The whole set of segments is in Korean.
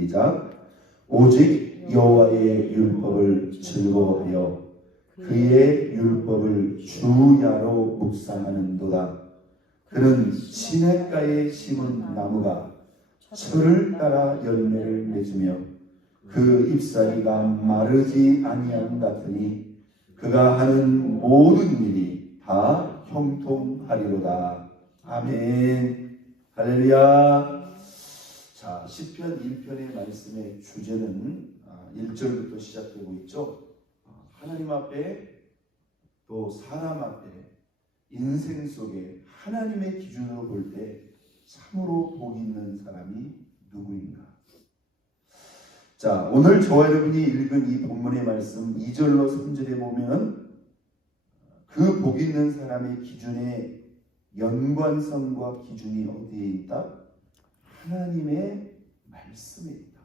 시작. 오직 여호와의 율법을 즐거워하여 그의 율법을 주야로 묵상하는도다. 그는 시냇가에 심은 나무가 철을 따라 열매를 맺으며 그 잎사귀가 마르지 아니함 같으니 그가 하는 모든 일이 다 형통하리로다. 아멘. 할렐루야. 자, 시편 1편의 말씀의 주제는 1절부터 시작되고 있죠. 하나님 앞에 또 사람 앞에 인생 속에 하나님의 기준으로 볼 때 참으로 복 있는 사람이 누구인가? 자, 오늘 저와 여러분이 읽은 이 본문의 말씀 2절로 3절에 보면 그 복 있는 사람의 기준의 연관성과 기준이 어디에 있다? 하나님의 말씀에 있다.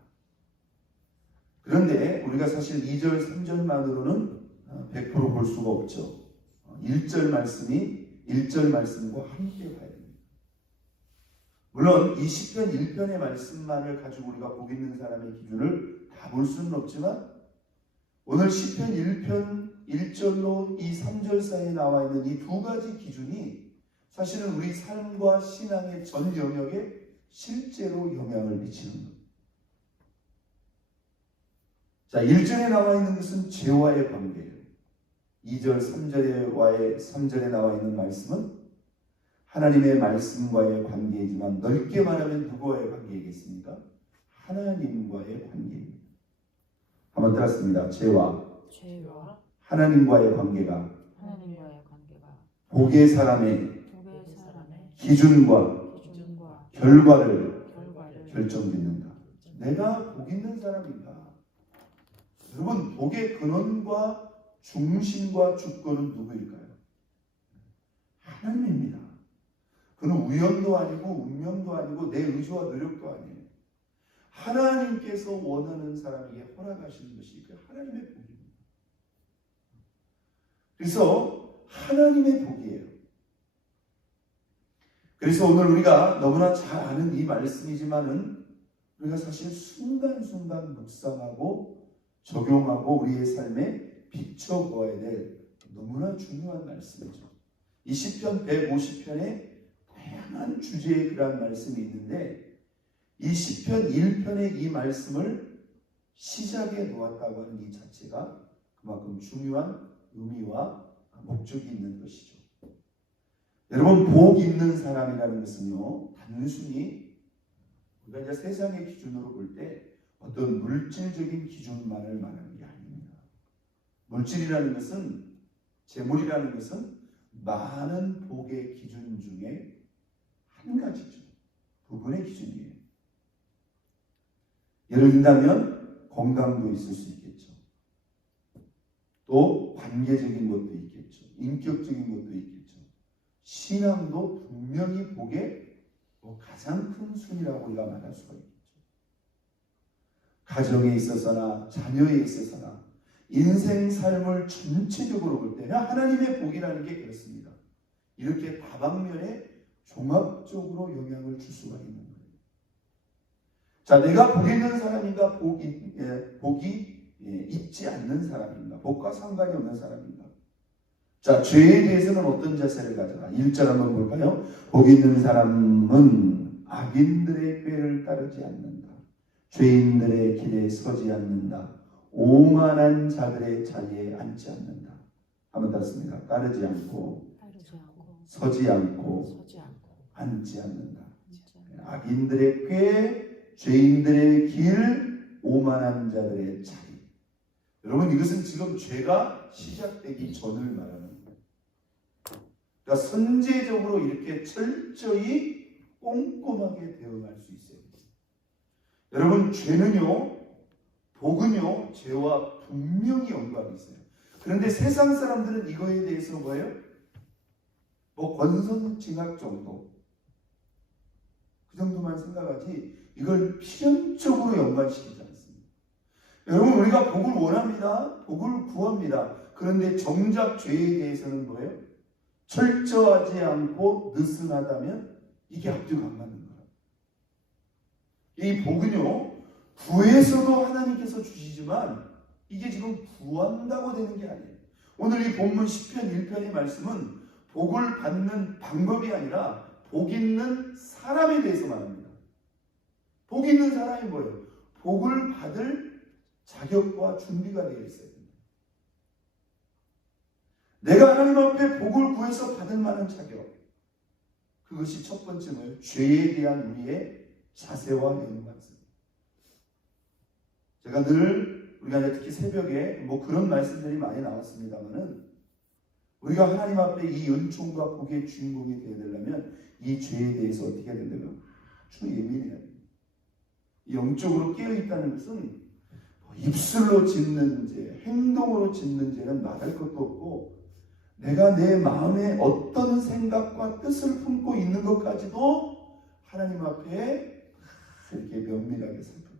그런데 우리가 사실 2절, 3절만으로는 100% 볼 수가 없죠. 1절 말씀과 함께 봐야 됩니다. 물론 이 시편 1편의 말씀만을 가지고 우리가 복 있는 사람의 기준을 다 볼 수는 없지만 오늘 시편 1편 1절로 이 3절 사이에 나와 있는 이 두 가지 기준이 사실은 우리 삶과 신앙의 전 영역에 실제로 영향을 미치는 것. 자, 1절에 나와 있는 것은 죄와의 관계예요. 2절, 3절에 나와 있는 말씀은 하나님의 말씀과의 관계이지만 넓게 말하면 누구와의 관계이겠습니까? 하나님과의 관계입니다. 한번 따랐습니다. 죄와 하나님과의 관계가 복의 사람의 기준과 결과를 결정짓는다. 내가 복 있는 사람인가? 여러분, 복의 근원과 중심과 주권은 누구일까요? 하나님입니다. 그는 우연도 아니고 운명도 아니고 내 의지와 노력도 아니에요. 하나님께서 원하는 사람에게 허락하시는 것이 그 하나님의 복입니다. 그래서 하나님의 복이에요. 그래서 오늘 우리가 너무나 잘 아는 이 말씀이지만은 우리가 사실 순간순간 묵상하고 적용하고 우리의 삶에 비춰보아야 될 너무나 중요한 말씀이죠. 이 시편 150편에 다양한 주제의 그러한 말씀이 있는데 이 시편 1편의 이 말씀을 시작에 놓았다고 하는 이 자체가 그만큼 중요한 의미와 목적이 있는 것이죠. 여러분, 복 있는 사람이라는 것은요, 단순히 우리가 이제 세상의 기준으로 볼 때 어떤 물질적인 기준만을 말하는 게 아닙니다. 물질이라는 것은, 재물이라는 것은 많은 복의 기준 중에 한 가지죠. 부분의 기준이에요. 예를 든다면 건강도 있을 수 있겠죠. 또 관계적인 것도 있겠죠. 인격적인 것도 있겠죠. 신앙도 분명히 복의 가장 큰 순위라고 우리가 말할 수가 있겠죠. 가정에 있어서나 자녀에 있어서나 인생 삶을 전체적으로 볼 때 하나님의 복이라는 게 그렇습니다. 이렇게 다방면에 종합적으로 영향을 줄 수가 있는 거예요. 자, 내가 복 있는 사람인가 복이 있지 않는 사람인가, 복과 상관이 없는 사람인가. 자, 죄에 대해서는 어떤 자세를 가져가? 1절 한번 볼까요? 복 있는 사람은 악인들의 꾀를 따르지 않는다. 죄인들의 길에 서지 않는다. 오만한 자들의 자리에 앉지 않는다. 한번 땄습니다. 따르지 않고 서지 않고 앉지 않는다. 악인들의 꾀, 죄인들의 길, 오만한 자들의 자리. 여러분, 이것은 지금 죄가 시작되기 전을 말하는 거예요. 그러니까 선제적으로 이렇게 철저히 꼼꼼하게 대응할 수 있어요. 여러분, 죄는요, 복은요, 죄와 분명히 연관이 있어요. 그런데 세상 사람들은 이거에 대해서 뭐예요? 권선징악 정도, 그 정도만 생각하지 이걸 필연적으로 연관시키지 않습니다. 여러분, 우리가 복을 원합니다. 복을 구합니다. 그런데 정작 죄에 대해서는 뭐예요? 철저하지 않고 느슨하다면 이게 앞뒤가 안 맞는 거예요. 이 복은요, 구해서도 하나님께서 주시지만 이게 지금 구한다고 되는 게 아니에요. 오늘 이 본문 시편 1편의 말씀은 복을 받는 방법이 아니라 복 있는 사람에 대해서 말합니다. 복 있는 사람이 뭐예요? 복을 받을 자격과 준비가 되어 있어야 됩니다. 내가 하나님 앞에 복을 구해서 받을 만한 자격, 그것이 첫 번째 뭐예요? 죄에 대한 우리의 자세와 연관성입니다. 제가 늘 우리가 특히 새벽에 그런 말씀들이 많이 나왔습니다만은 우리가 하나님 앞에 이 은총과 복의 주인공이 되어야 되려면 이 죄에 대해서 어떻게 해야 된다면 아주 예민해야 됩니다. 영적으로 깨어있다는 것은 입술로 짓는 죄, 행동으로 짓는 죄는 말할 것도 없고 내가 내 마음에 어떤 생각과 뜻을 품고 있는 것까지도 하나님 앞에 이렇게 면밀하게 살펴봐요.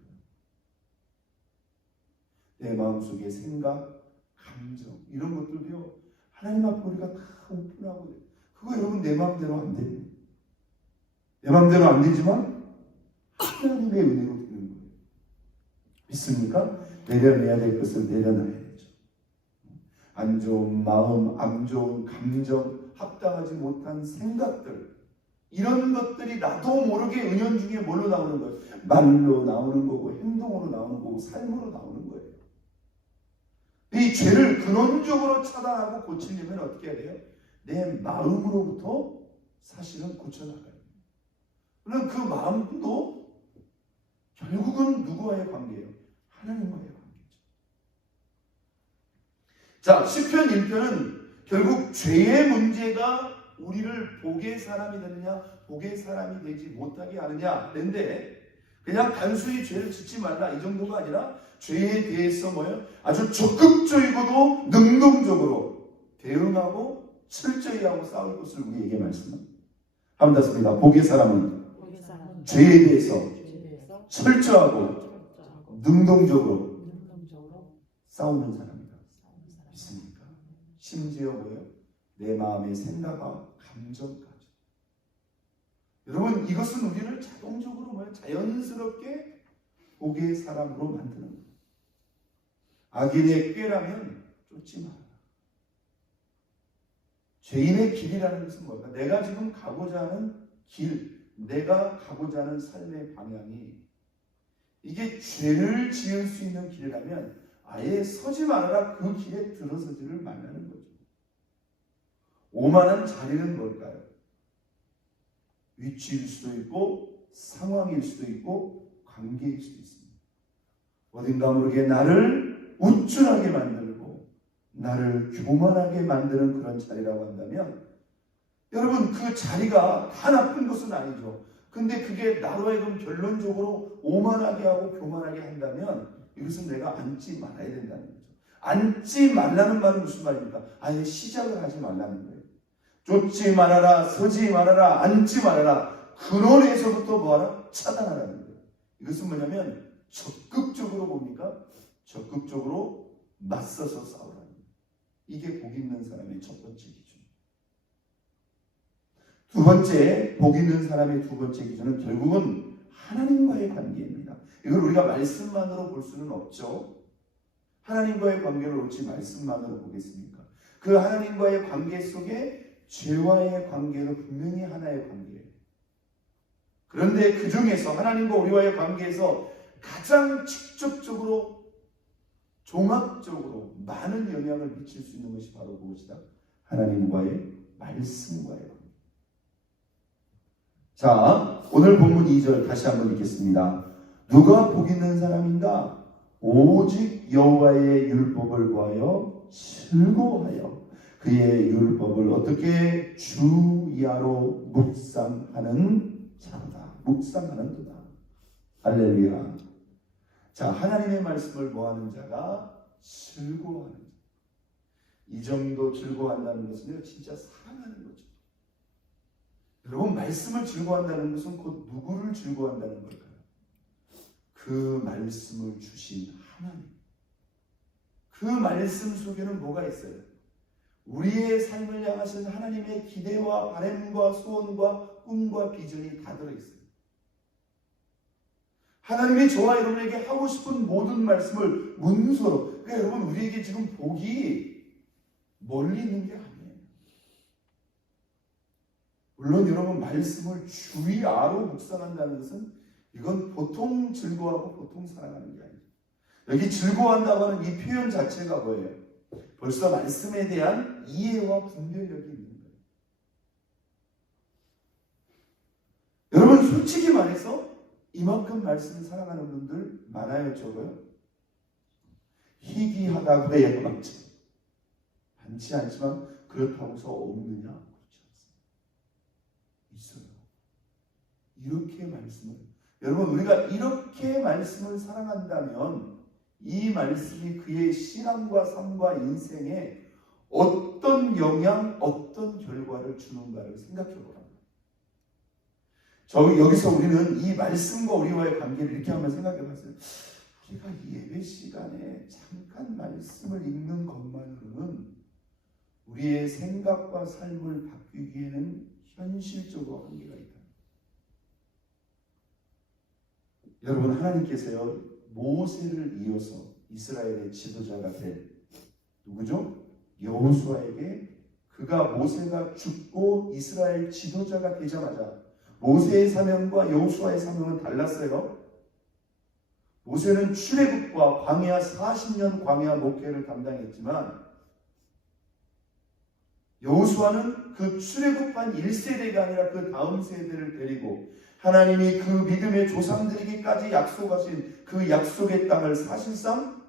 내 마음속의 생각, 감정 이런 것들도요 하나님 앞에 우리가 다 오픈하고 그거 여러분 내 마음대로 안 돼요. 내 마음대로 안 되지만 하나님의 은혜로 되는 거예요. 믿습니까? 내려내야 될 것을 내려놔야 되죠. 안 좋은 마음, 안 좋은 감정, 합당하지 못한 생각들 이런 것들이 나도 모르게 은연중에 뭘로 나오는 거예요? 말로 나오는 거고 행동으로 나오는 거고 삶으로 나오는 거예요. 이 죄를 근원적으로 차단하고 고치려면 어떻게 해야 돼요? 내 마음으로부터 사실은 고쳐나가요. 그럼 그 마음도 결국은 누구와의 관계예요? 하나님과의 관계죠. 자, 시편 1편은 결국 죄의 문제가 우리를 복의 사람이 되느냐 복의 사람이 되지 못하게 하느냐 그런데 그냥 단순히 죄를 짓지 말라 이 정도가 아니라 죄에 대해서 아주 적극적이고도 능동적으로 대응하고 철저히 하고 싸울 것을 우리에게 말씀합니다. 한번 더 복의 사람은 죄에 대해서 철저하고 능동적으로 싸우는 사람이다. 믿습니까? 심지어 내 마음의 생각과 감정까지. 여러분 이것은 우리를 자동적으로 자연스럽게 복의 사람으로 만드는 거예요. 악인의 꾀라면 쫓지 마라. 죄인의 길이라는 것은 뭘까? 내가 지금 가고자 하는 길, 내가 가고자 하는 삶의 방향이 이게 죄를 지을 수 있는 길이라면 아예 서지 말아라. 그 길에 들어서지를 말라는 거죠. 오만한 자리는 뭘까요? 위치일 수도 있고 상황일 수도 있고 관계일 수도 있습니다. 어딘가 모르게 나를 우쭐하게 만들고 나를 교만하게 만드는 그런 자리라고 한다면 여러분 그 자리가 다 나쁜 것은 아니죠. 근데 그게 나로 하여금 결론적으로 오만하게 하고 교만하게 한다면 이것은 내가 앉지 말아야 된다는 거죠. 앉지 말라는 말은 무슨 말입니까? 아예 시작을 하지 말라는 거예요. 쫓지 말아라, 서지 말아라, 앉지 말아라. 근원에서부터 뭐하라? 차단하라는 거예요. 이것은 뭐냐면 적극적으로 뭡니까? 적극적으로 맞서서 싸우라는 거예요. 이게 복 있는 사람의 첫 번째 기준. 두 번째, 복 있는 사람의 두 번째 기준은 결국은 하나님과의 관계입니다. 이걸 우리가 말씀만으로 볼 수는 없죠. 하나님과의 관계를 어찌 말씀만으로 보겠습니까? 그 하나님과의 관계 속에 죄와의 관계도 분명히 하나의 관계예요. 그런데 그 중에서 하나님과 우리와의 관계에서 가장 직접적으로 종합적으로 많은 영향을 미칠 수 있는 것이 바로 무엇이다? 하나님과의 말씀과의 관계. 자, 오늘 본문 2절 다시 한번 읽겠습니다. 누가 복 있는 사람인가? 오직 여호와의 율법을 구하여 즐거워하여 그의 율법을 어떻게 주야로 묵상하는 자로다. 묵상하는 도다. 할렐루야. 자, 하나님의 말씀을 뭐하는 자가 즐거워하는 자. 이 정도 즐거워한다는 것은 진짜 사랑하는 거죠. 여러분 말씀을 즐거워한다는 것은 곧 누구를 즐거워한다는 걸까요? 그 말씀을 주신 하나님. 그 말씀 속에는 뭐가 있어요? 우리의 삶을 향하신 하나님의 기대와 바람과 소원과 꿈과 비전이 다 들어있어요. 하나님이 저와 여러분에게 하고 싶은 모든 말씀을 문서로. 그러니까 여러분, 우리에게 지금 복이 멀리 있는 게 아니에요. 물론 여러분, 말씀을 주의하로 묵상한다는 것은 이건 보통 즐거워하고 보통 사랑하는 게 아니에요. 여기 즐거워한다고 하는 이 표현 자체가 뭐예요? 벌써 말씀에 대한 이해와 분별력이 있는 거예요. 여러분, 솔직히 말해서 이만큼 말씀을 사랑하는 분들 많아요, 적어요? 희귀하다고 해야 많지. 많지 않지만 그렇다고서 없느냐? 그렇지 않습니다. 있어요. 이렇게 말씀을, 여러분, 우리가 이렇게 말씀을 사랑한다면 이 말씀이 그의 신앙과 삶과 인생에 어떤 영향, 어떤 결과를 주는가를 생각해 보라. 여기서 우리는 이 말씀과 우리와의 관계를 이렇게 한번 생각해 봤어요. 우리가 예배 시간에 잠깐 말씀을 읽는 것만으로는 우리의 생각과 삶을 바뀌기에는 현실적으로 한계가 있다. 여러분, 하나님께서요, 모세를 이어서 이스라엘의 지도자가 될 누구죠? 여호수아에게, 그가 모세가 죽고 이스라엘 지도자가 되자마자 모세의 사명과 여호수아의 사명은 달랐어요. 모세는 출애굽과 광야 40년 광야 목회를 담당했지만 여호수아는 그 출애굽한 1세대가 아니라 그 다음 세대를 데리고 하나님이 그 믿음의 조상들에게까지 약속하신 그 약속의 땅을 사실상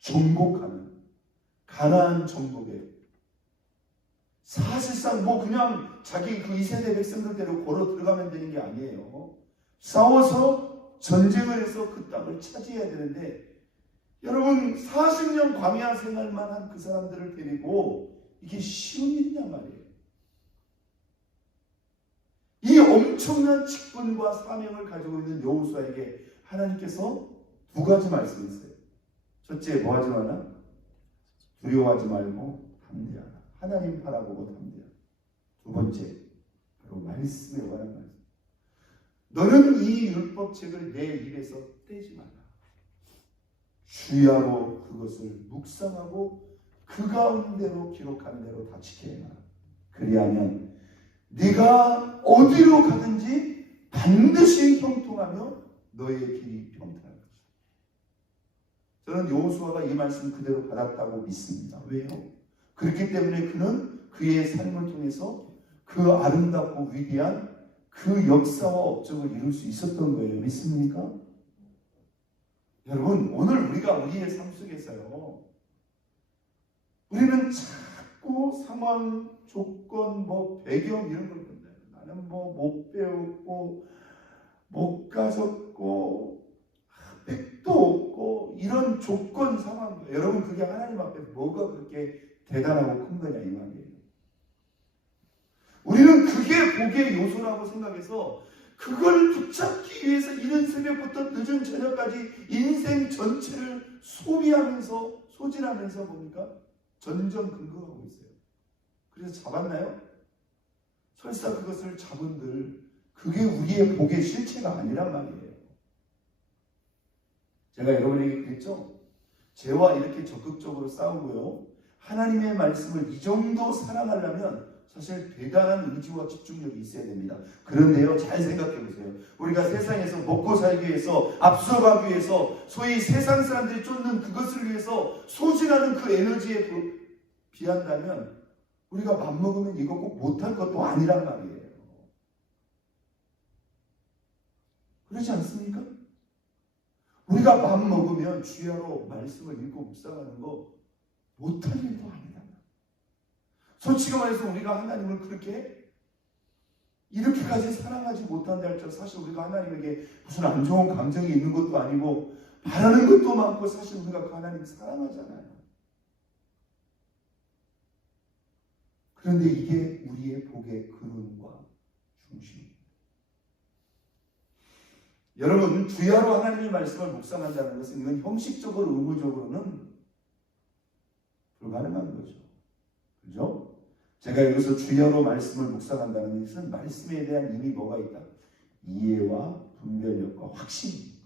정복하는, 가나안 정복에, 사실상 뭐 그냥 자기 그 2세대 백성들대로 걸어 들어가면 되는 게 아니에요. 싸워서 전쟁을 해서 그 땅을 차지해야 되는데, 여러분, 40년 광야 생활만 한 그 사람들을 데리고 이게 쉬운 일이냐 말이에요. 이 엄청난 직분과 사명을 가지고 있는 여호수아에게 하나님께서 두 가지 말씀이세요. 첫째, 뭐 하지 마라? 두려워하지 말고 담대하라. 하나님 바라보고 담대하라. 두 번째, 바로 말씀에 관한 말씀. 너는 이 율법책을 내 입에서 떼지 마라. 주야로 그것을 묵상하고 그 가운데로 기록한 대로 다 지켜야 하라. 그리하면 네가 어디로 가든지 반드시 형통하며 너의 길이 평탄할 것이다. 저는 여호수아가 이 말씀 그대로 받았다고 믿습니다. 왜요? 그렇기 때문에 그는 그의 삶을 통해서 그 아름답고 위대한 그 역사와 업적을 이룰 수 있었던 거예요. 믿습니까? 여러분, 오늘 우리가 우리의 삶 속에서요, 우리는 자꾸 상황, 조건, 배경 이런 걸 본다요. 나는 못 배웠고 못 가졌고 백도 없고 이런 조건 상황. 여러분, 그게 하나님 앞에 뭐가 그렇게 대단하고 큰 거냐 이 말이에요. 우리는 그게 복의 요소라고 생각해서 그걸 붙잡기 위해서 이른 새벽부터 늦은 저녁까지 인생 전체를 소비하면서 소진하면서 보니까 전전긍긍하고 있어요. 그래서 잡았나요? 설사 그것을 잡은들 그게 우리의 복의 실체가 아니란 말이에요. 제가 여러분에게 그랬죠? 죄와 이렇게 적극적으로 싸우고요, 하나님의 말씀을 이 정도 사랑하려면 사실 대단한 의지와 집중력이 있어야 됩니다. 그런데요, 잘 생각해 보세요. 우리가 세상에서 먹고 살기 위해서, 앞서가기 위해서, 소위 세상 사람들이 쫓는 그것을 위해서 소진하는 그 에너지에 비한다면 우리가 맘먹으면 이거 꼭 못할 것도 아니란 말이에요. 그렇지 않습니까? 우리가 맘먹으면 주야로 말씀을 읽고 묵상하는 거 못할 일도 아니다. 솔직히 말해서 우리가 하나님을 그렇게 이렇게까지 사랑하지 못한다 할지라도 사실 우리가 하나님에게 무슨 안 좋은 감정이 있는 것도 아니고 바라는 것도 많고 사실 우리가 그 하나님 사랑하잖아요. 그런데 이게 우리의 복의 근원과 중심입니다. 여러분, 주야로 하나님의 말씀을 묵상한다는 것은 이건 형식적으로 의무적으로는 불가능한 거죠. 그죠? 제가 여기서 주야로 말씀을 묵상한다는 것은 말씀에 대한 이미 뭐가 있다? 이해와 분별력과 확신입니다.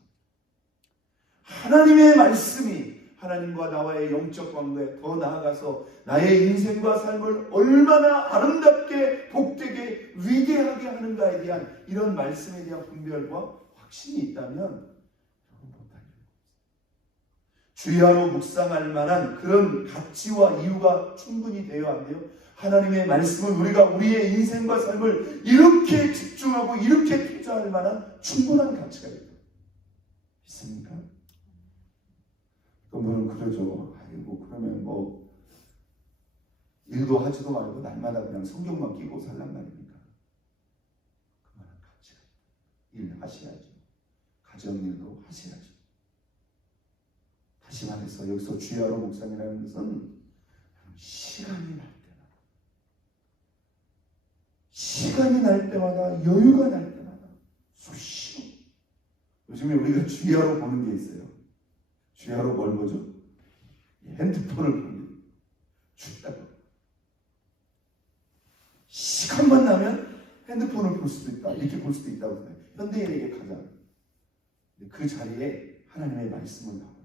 하나님의 말씀이 하나님과 나와의 영적 관계, 더 나아가서 나의 인생과 삶을 얼마나 아름답게 복되게 위대하게 하는가에 대한 이런 말씀에 대한 분별과 확신이 있다면 주야로 묵상할 만한 그런 가치와 이유가 충분히 되어야 한대요. 하나님의 말씀은 우리가 우리의 인생과 삶을 이렇게 집중하고 이렇게 투자할 만한 충분한 가치가 있다. 있습니까? 그러면 그러죠. 아이고 그러면 뭐 일도 하지도 말고 날마다 그냥 성경만 끼고 살란 말입니까? 그만한 가치가 있다. 일 하셔야죠. 가정일도 하셔야죠. 다시 말해서 여기서 주야로 묵상이라는 것은 시간이 날 때마다 여유가 날 때마다 수시로 요즘에 우리가 주야로 보는 게 있어요. 주야로 뭘 보죠? 핸드폰을 봅니다. 주야로 시간만 나면 핸드폰을 볼 수도 있다. 이렇게 볼 수도 있다고 생각해요. 현대인에게 가장 그 자리에 하나님의 말씀을 나옵니다.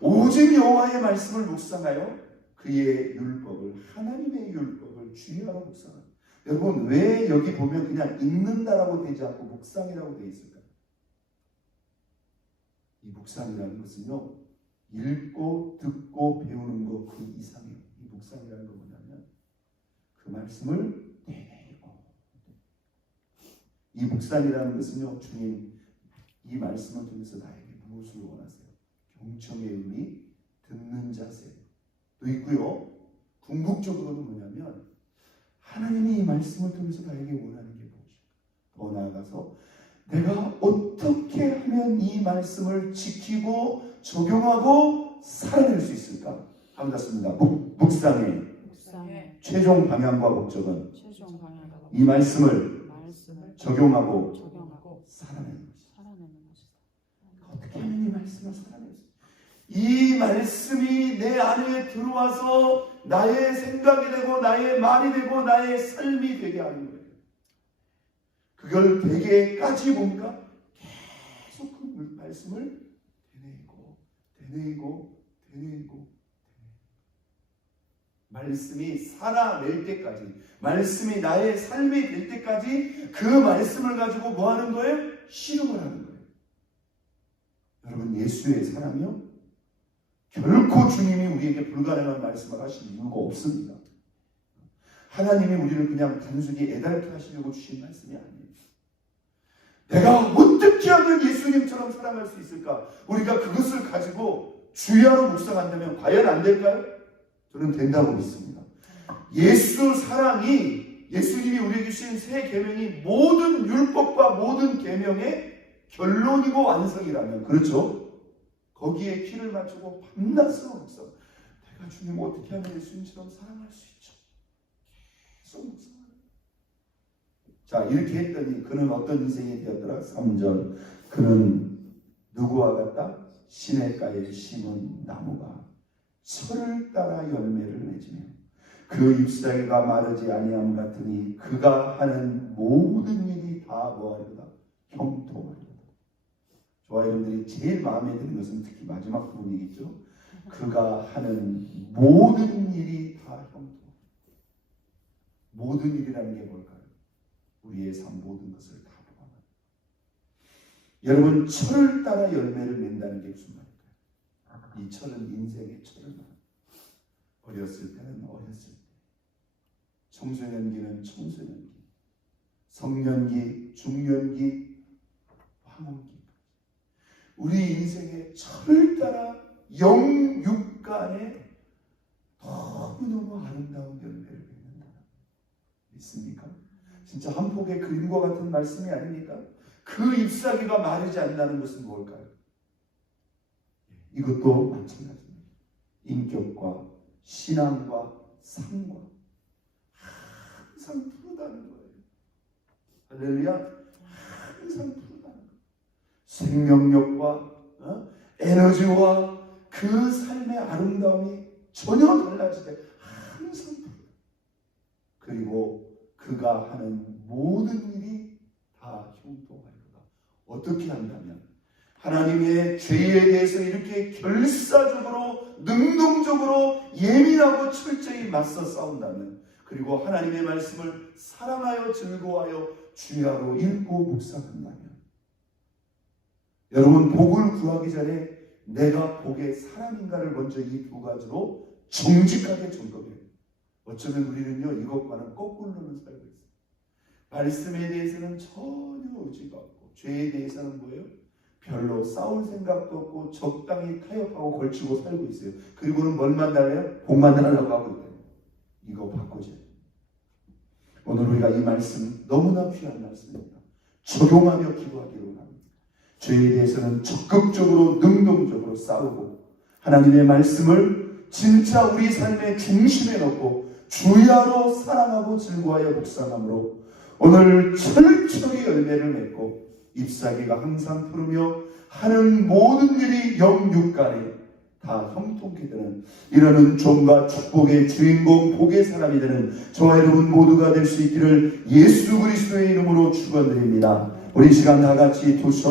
오직 여호와의 말씀을 묵상하여 그의 율법을 하나님의 율법을 주의하라 묵상하라. 여러분 왜 여기 보면 그냥 읽는다라고 되지 않고 묵상이라고 되어 있을까요? 이 묵상이라는 것은요 읽고 듣고 배우는 것 그 이상이에요. 이 묵상이라는 건 뭐냐면 그 말씀을 내내고 이 묵상이라는 것은요 주님 이 말씀을 통해서 나에게 무엇을 원하세요? 경청의 의미, 듣는 자세도 있고요. 궁극적으로는 뭐냐면 하나님이 이 말씀을 통해서 나에게 원하는 게 무엇일까? 더 나아가서 내가 어떻게 하면 이 말씀을 지키고 적용하고 살아낼 수 있을까? 한번 묵상의 최종 방향과 목적은 이 말씀을 적용하고 살아내는 것이다. 어떻게 하면 이 말씀을 살아낼 수 있을까? 이 말씀이 내 안에 들어와서 나의 생각이 되고 나의 말이 되고 나의 삶이 되게 하는 거예요. 그걸 되게까지 뭔가 계속 그 말씀을 되뇌이고 말씀이 살아낼 때까지 말씀이 나의 삶이 될 때까지 그 말씀을 가지고 뭐 하는 거예요? 실험을 하는 거예요. 여러분 예수의 사랑이요? 결코 주님이 우리에게 불가능한 말씀을 하실 이유가 없습니다. 하나님이 우리를 그냥 단순히 애달게 하시려고 주신 말씀이 아니에요. 내가 어떻게 하면 예수님처럼 사랑할 수 있을까? 우리가 그것을 가지고 주야로 묵상한다면 과연 안 될까요? 저는 된다고 믿습니다. 예수 사랑이 예수님이 우리에게 주신 새 계명이 모든 율법과 모든 계명의 결론이고 완성이라면 그렇죠? 거기에 키를 맞추고 밤낮으로 묵상. 내가 주님 어떻게 하면 예수님처럼 사랑할 수 있죠? 계속 묵상. 자 이렇게 했더니 그는 어떤 인생이 되었더라? 3절 그는 누구와 같다? 시냇가에 심은 나무가 철을 따라 열매를 맺으며 그 잎사귀가 마르지 아니함 같으니 그가 하는 모든 일이 다 뭐하리로다? 형통하리로다. 저와 여러분들이 제일 마음에 드는 것은 특히 마지막 부분이겠죠. 그가 하는 모든 일이 다 형통하리로다. 모든 일이라는 게 뭘까요? 우리의 삶 모든 것을 다 포함합니다. 여러분 철을 따라 열매를 맺는다는 게 무슨 말일까요? 이 철은 인생의 철을 말합니다. 어렸을 때는 어렸을 때, 청소년기는 청소년기, 성년기, 중년기, 황혼기. 우리 인생의 철을 따라 영육간에 너무너무 아름다운 열매를 맺는다. 믿습니까? 진짜 한 폭의 그림과 같은 말씀이 아닙니까? 그 잎사귀가 마르지 않는다는 것은 뭘까요? 이것도 마찬가지입니다. 인격과 신앙과 삶과 항상 푸르다는 거예요. 할렐루야. 항상 푸르다는 거예요. 생명력과 에너지와 그 삶의 아름다움이 전혀 달라지되 항상 푸르다. 그리고 그가 하는 모든 일이 다 형통하리로다. 어떻게 한다면 하나님의 죄에 대해서 이렇게 결사적으로 능동적으로 예민하고 철저히 맞서 싸운다면, 그리고 하나님의 말씀을 사랑하여 즐거워하여 주야로 읽고 묵상한다면, 여러분 복을 구하기 전에 내가 복의 사람인가를 먼저 이 두 가지로 정직하게 점검해요. 어쩌면 우리는요 이것과는 거꾸로는 살고 있어요. 말씀에 대해서는 전혀 의지가 없고, 죄에 대해서는 뭐예요? 별로 싸울 생각도 없고 적당히 타협하고 걸치고 살고 있어요. 그리고는 뭘만 달래요? 복만 달라고 하고 있거든요. 이거 바꾸자. 오늘 우리가 이 말씀 너무나 귀한 말씀입니다. 적용하며 기도하기를 원합니다. 죄에 대해서는 적극적으로 능동적으로 싸우고 하나님의 말씀을 진짜 우리 삶의 중심에 놓고 주야로 사랑하고 즐거워하여 묵상함으로 오늘 철저히 열매를 맺고 잎사귀가 항상 푸르며 하는 모든 일이 영육간에 다 형통케 되는 이런 은총과 축복의 주인공 복의 사람이 되는 저와 여러분 모두가 될 수 있기를 예수 그리스도의 이름으로 축원드립니다. 우리 시간 다 같이 두 손